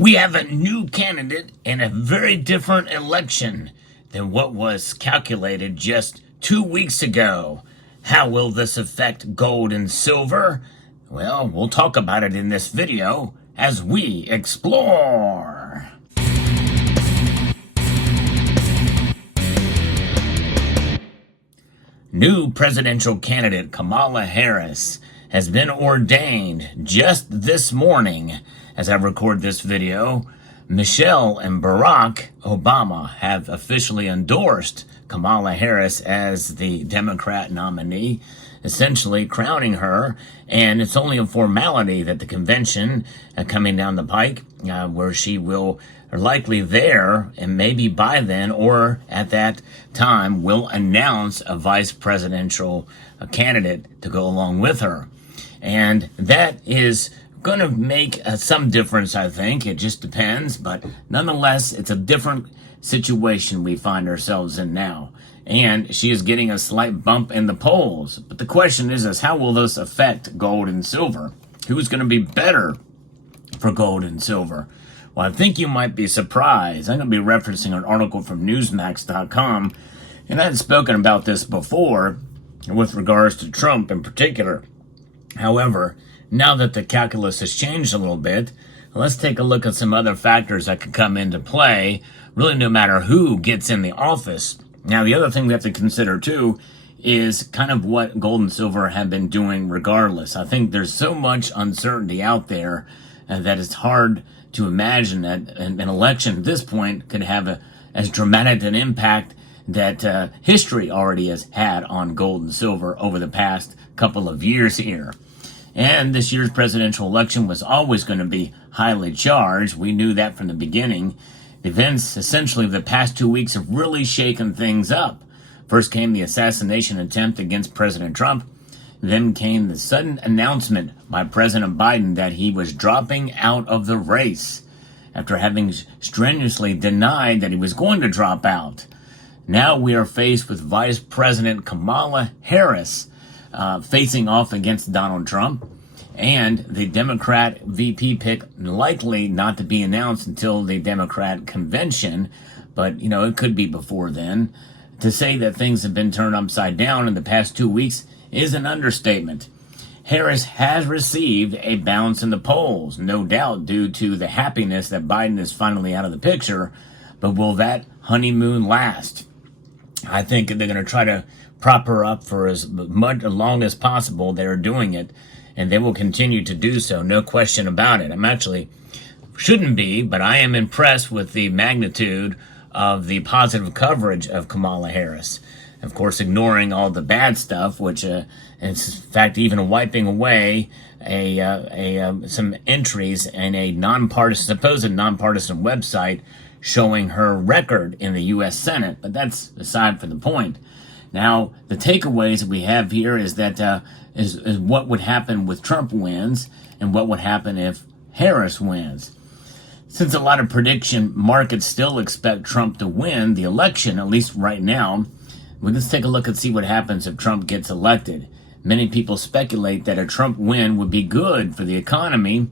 We have a new candidate and a very different election than what was calculated just 2 weeks ago. How will this affect gold and silver? Well, we'll talk about it in this video as we explore. New presidential candidate Kamala Harris has been ordained just this morning. As I record this video, Michelle and Barack Obama have officially endorsed Kamala Harris as the Democrat nominee, essentially crowning her. And it's only a formality that the convention coming down the pike, where she will likely there, and maybe by then or at that time, will announce a vice presidential candidate to go along with her. And that is going to make some difference, I think. It just depends. But nonetheless, it's a different situation we find ourselves in now. And she is getting a slight bump in the polls. But the question is how will this affect gold and silver? Who's going to be better for gold and silver? Well, I think you might be surprised. I'm going to be referencing an article from Newsmax.com. And I had spoken about this before with regards to Trump in particular. However, now that the calculus has changed a little bit, let's take a look at some other factors that could come into play, really no matter who gets in the office. Now, the other thing we have to consider, too, is kind of what gold and silver have been doing regardless. I think there's so much uncertainty out there that it's hard to imagine that an election at this point could have as dramatic an impact that history already has had on gold and silver over the past couple of years here. And this year's presidential election was always going to be highly charged. We knew that from the beginning. The events, essentially, of the past 2 weeks have really shaken things up. First came the assassination attempt against President Trump. Then came the sudden announcement by President Biden that he was dropping out of the race after having strenuously denied that he was going to drop out. Now we are faced with Vice President Kamala Harris facing off against Donald Trump, and the Democrat VP pick likely not to be announced until the Democrat convention, but it could be before then. To say that things have been turned upside down in the past 2 weeks is an understatement. Harris has received a bounce in the polls, no doubt due to the happiness that Biden is finally out of the picture, but will that honeymoon last? I think they're going to try to prop her up for as long as possible. They're doing it, and they will continue to do so, no question about it. I'm actually, shouldn't be, but I am impressed with the magnitude of the positive coverage of Kamala Harris. Of course, ignoring all the bad stuff, which is in fact even wiping away some entries in a supposed nonpartisan website showing her record in the U.S. Senate. But that's aside from the point. Now, the takeaways that we have here is that is what would happen with Trump wins and what would happen if Harris wins. Since a lot of prediction markets still expect Trump to win the election, at least right now, let's take a look and see what happens if Trump gets elected. Many people speculate that a Trump win would be good for the economy,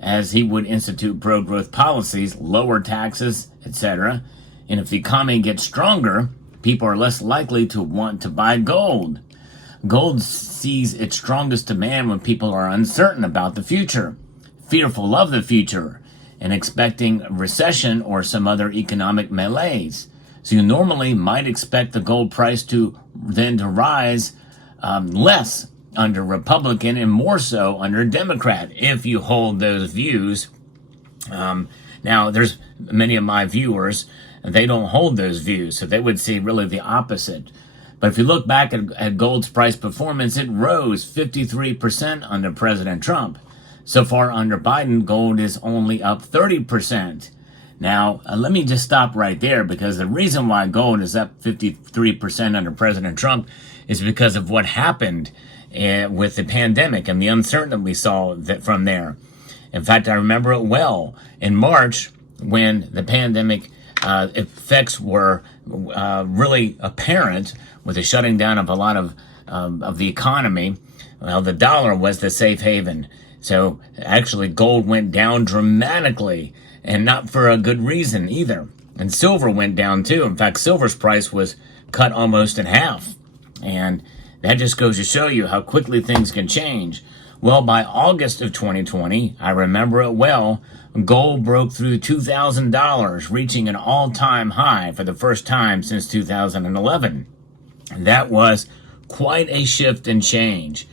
as he would institute pro-growth policies, lower taxes, etc. And if the economy gets stronger, people are less likely to want to buy gold. Gold sees its strongest demand when people are uncertain about the future, fearful of the future, and expecting a recession or some other economic malaise. So you normally might expect the gold price to rise less under Republican and more so under Democrat, if you hold those views. Now, there's many of my viewers, they don't hold those views, so they would see really the opposite. But if you look back at gold's price performance, it rose 53% under President Trump. So far under Biden, gold is only up 30%. Now, let me just stop right there, because the reason why gold is up 53% under President Trump is because of what happened with the pandemic and the uncertainty we saw from there. In fact, I remember it well. In March, when the pandemic effects were really apparent with the shutting down of a lot of the economy, well, the dollar was the safe haven. So actually gold went down dramatically and not for a good reason either. And silver went down too. In fact, silver's price was cut almost in half. And that just goes to show you how quickly things can change. Well, by August of 2020, I remember it well, gold broke through $2,000, reaching an all-time high for the first time since 2011. That was quite a shift and change.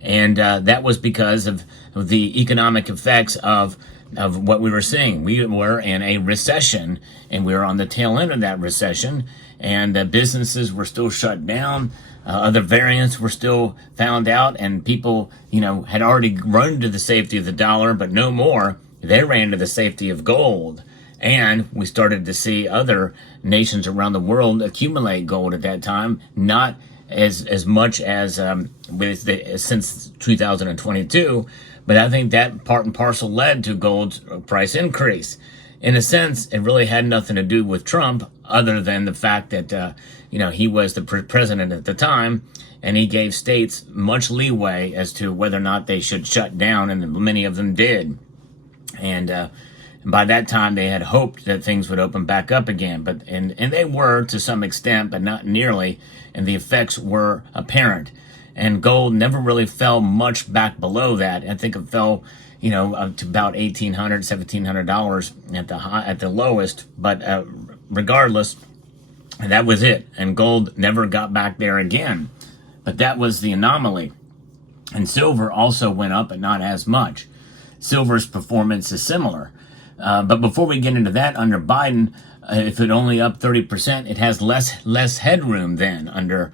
And that was because of the economic effects of what we were seeing. We were in a recession, and we were on the tail end of that recession, and businesses were still shut down. Other variants were still found out, and people, had already run to the safety of the dollar, but no more. They ran to the safety of gold. And we started to see other nations around the world accumulate gold at that time, not as much as since 2022, but I think that part and parcel led to gold's price increase. In a sense, it really had nothing to do with Trump, other than the fact that he was the president at the time, and he gave states much leeway as to whether or not they should shut down, and many of them did. And by that time, they had hoped that things would open back up again, and they were to some extent, but not nearly, and the effects were apparent. And gold never really fell much back below that. I think it fell, up to about $1,800, $1,700 at the lowest. But regardless, that was it. And gold never got back there again. But that was the anomaly. And silver also went up, but not as much. Silver's performance is similar. But before we get into that, under Biden, if it only up 30%, it has less headroom than under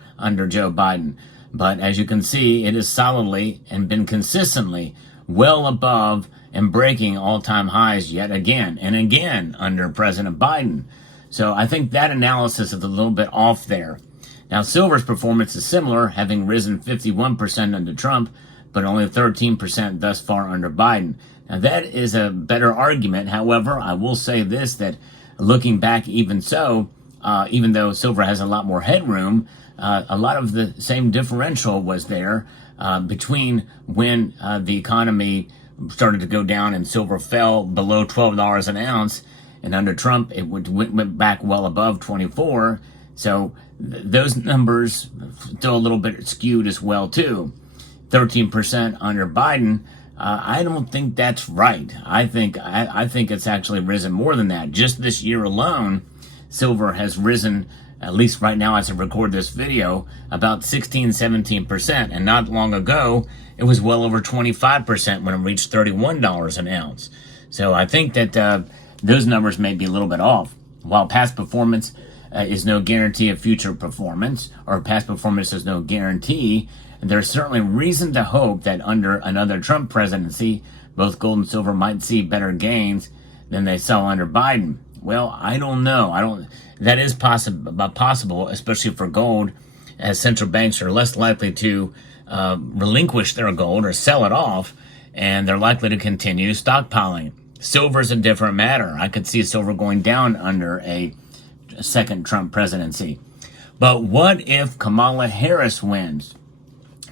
Joe Biden. But as you can see, it is solidly and been consistently well above and breaking all-time highs yet again and again under President Biden. So I think that analysis is a little bit off there. Now, silver's performance is similar, having risen 51% under Trump, but only 13% thus far under Biden. Now, that is a better argument. However, I will say this, that looking back even so, even though silver has a lot more headroom, a lot of the same differential was there between when the economy started to go down and silver fell below $12 an ounce, and under Trump it went back well above 24. So those numbers still a little bit skewed as well too. 13% under Biden. I don't think that's right. I think it's actually risen more than that. Just this year alone, silver has risen, at least right now as I record this video, about 16-17%. And not long ago, it was well over 25% when it reached $31 an ounce. So I think that those numbers may be a little bit off. While past performance is no guarantee of future performance, or past performance is no guarantee, there's certainly reason to hope that under another Trump presidency, both gold and silver might see better gains than they saw under Biden. Well, I don't know. That is possible, especially for gold, as central banks are less likely to relinquish their gold or sell it off, and they're likely to continue stockpiling. Silver's a different matter. I could see silver going down under a second Trump presidency. But what if Kamala Harris wins?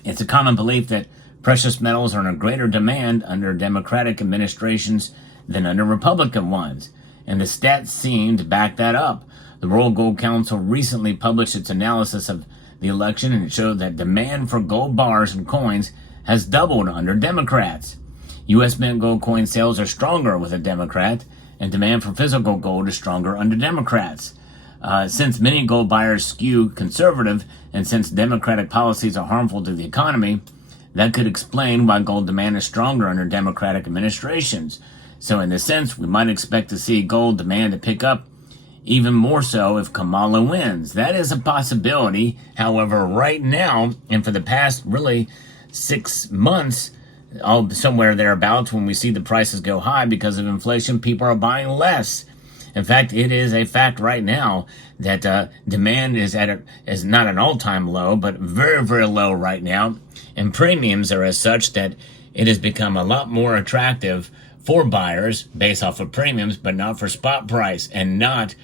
It's a common belief that precious metals are in a greater demand under Democratic administrations than under Republican ones, and the stats seem to back that up. The World Gold Council recently published its analysis of the election, and it showed that demand for gold bars and coins has doubled under Democrats. U.S. mint gold coin sales are stronger with a Democrat, and demand for physical gold is stronger under Democrats. Since many gold buyers skew conservative, and since Democratic policies are harmful to the economy, that could explain why gold demand is stronger under Democratic administrations. So in this sense, we might expect to see gold demand to pick up even more so if Kamala wins. That is a possibility. However, right now, and for the past really 6 months, somewhere thereabouts, when we see the prices go high because of inflation, people are buying less. In fact, it is a fact right now that demand is not an all-time low, but very, very low right now. And premiums are as such that it has become a lot more attractive for buyers based off of premiums, but not for spot price, and not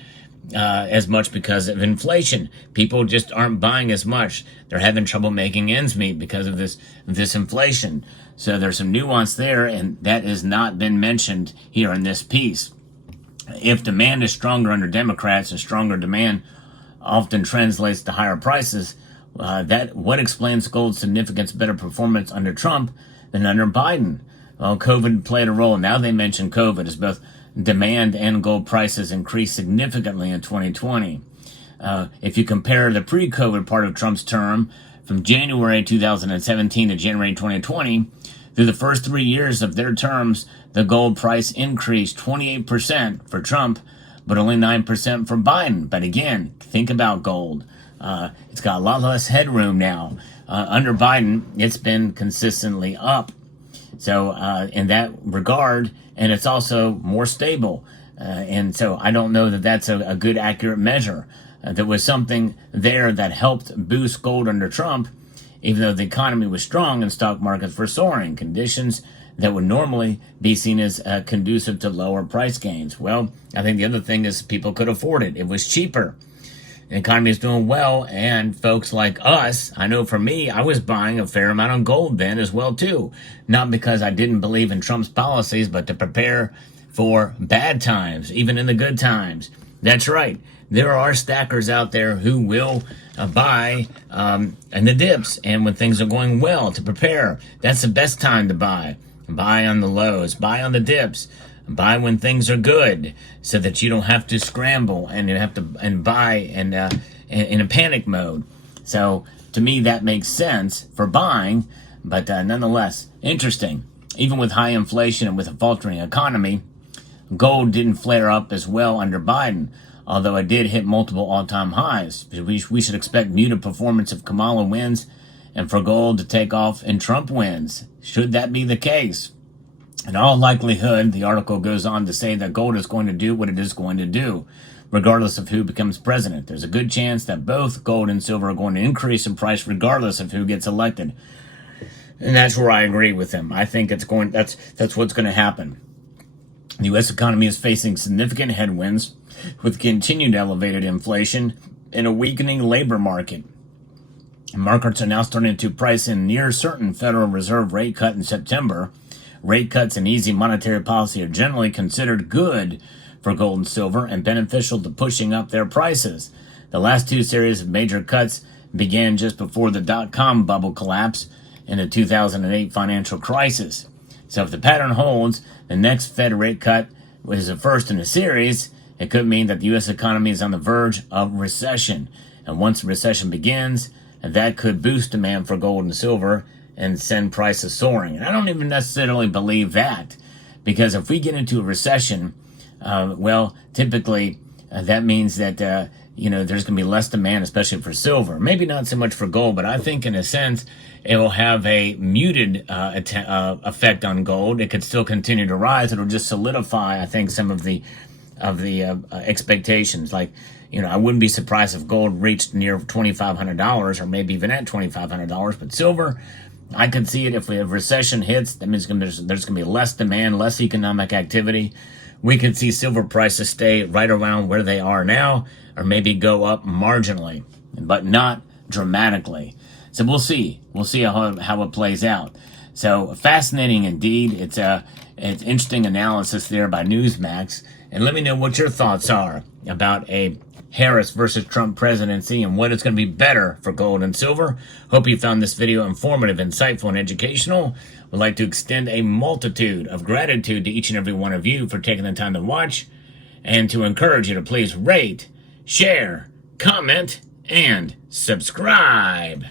as much because of inflation. People just aren't buying as much. They're having trouble making ends meet because of this inflation. So there's some nuance there, and that has not been mentioned here in this piece. If demand is stronger under Democrats and stronger demand often translates to higher prices, that what explains gold's significant better performance under Trump than under Biden? Well, COVID played a role. Now they mention COVID as both demand and gold prices increased significantly in 2020. If you compare the pre-COVID part of Trump's term from January 2017 to January 2020, through the first 3 years of their terms, the gold price increased 28% for Trump, but only 9% for Biden. But again, think about gold. It's got a lot less headroom now. Under Biden, it's been consistently up. So in that regard, and it's also more stable. And so I don't know that that's a good, accurate measure. There was something there that helped boost gold under Trump, even though the economy was strong and stock markets were soaring, conditions that would normally be seen as conducive to lower price gains. Well, I think the other thing is people could afford it. It was cheaper. The economy is doing well, and folks like us, I know for me, I was buying a fair amount of gold then as well too. Not because I didn't believe in Trump's policies, but to prepare for bad times, even in the good times. That's right. There are stackers out there who will buy in the dips and when things are going well to prepare. That's the best time to buy. Buy on the lows, buy on the dips, buy when things are good so that you don't have to scramble and you have to buy and in a panic mode. So to me, that makes sense for buying, but nonetheless, interesting. Even with high inflation and with a faltering economy, gold didn't flare up as well under Biden, although it did hit multiple all-time highs. We should expect muted performance if Kamala wins and for gold to take off and Trump wins. Should that be the case? In all likelihood, the article goes on to say that gold is going to do what it is going to do, regardless of who becomes president. There's a good chance that both gold and silver are going to increase in price regardless of who gets elected. And that's where I agree with him. I think that's what's going to happen. The U.S. economy is facing significant headwinds with continued elevated inflation and a weakening labor market. Markets are now starting to price in near certain Federal Reserve rate cut in September. Rate cuts and easy monetary policy are generally considered good for gold and silver and beneficial to pushing up their prices. The last two series of major cuts began just before the dot-com bubble collapse in the 2008 financial crisis. So if the pattern holds, the next Fed rate cut is the first in a series. It could mean that the U.S. economy is on the verge of recession. And once the recession begins, that could boost demand for gold and silver and send prices soaring. And I don't even necessarily believe that, because if we get into a recession, typically that means that there's going to be less demand, especially for silver. Maybe not so much for gold, but I think in a sense it will have a muted effect on gold. It could still continue to rise. It'll just solidify, I think, some of the expectations. Like, I wouldn't be surprised if gold reached near $2,500 or maybe even at $2,500. But silver, I could see it if a recession hits. That means there's going to be less demand, less economic activity. We could see silver prices stay right around where they are now, or maybe go up marginally, but not dramatically. So we'll see. We'll see how it plays out. So fascinating indeed. It's interesting analysis there by Newsmax. And let me know what your thoughts are about a Harris versus Trump presidency and what it's going to be better for gold and silver. Hope you found this video informative, insightful, and educational. Would like to extend a multitude of gratitude to each and every one of you for taking the time to watch, and to encourage you to please rate, share, comment, and subscribe.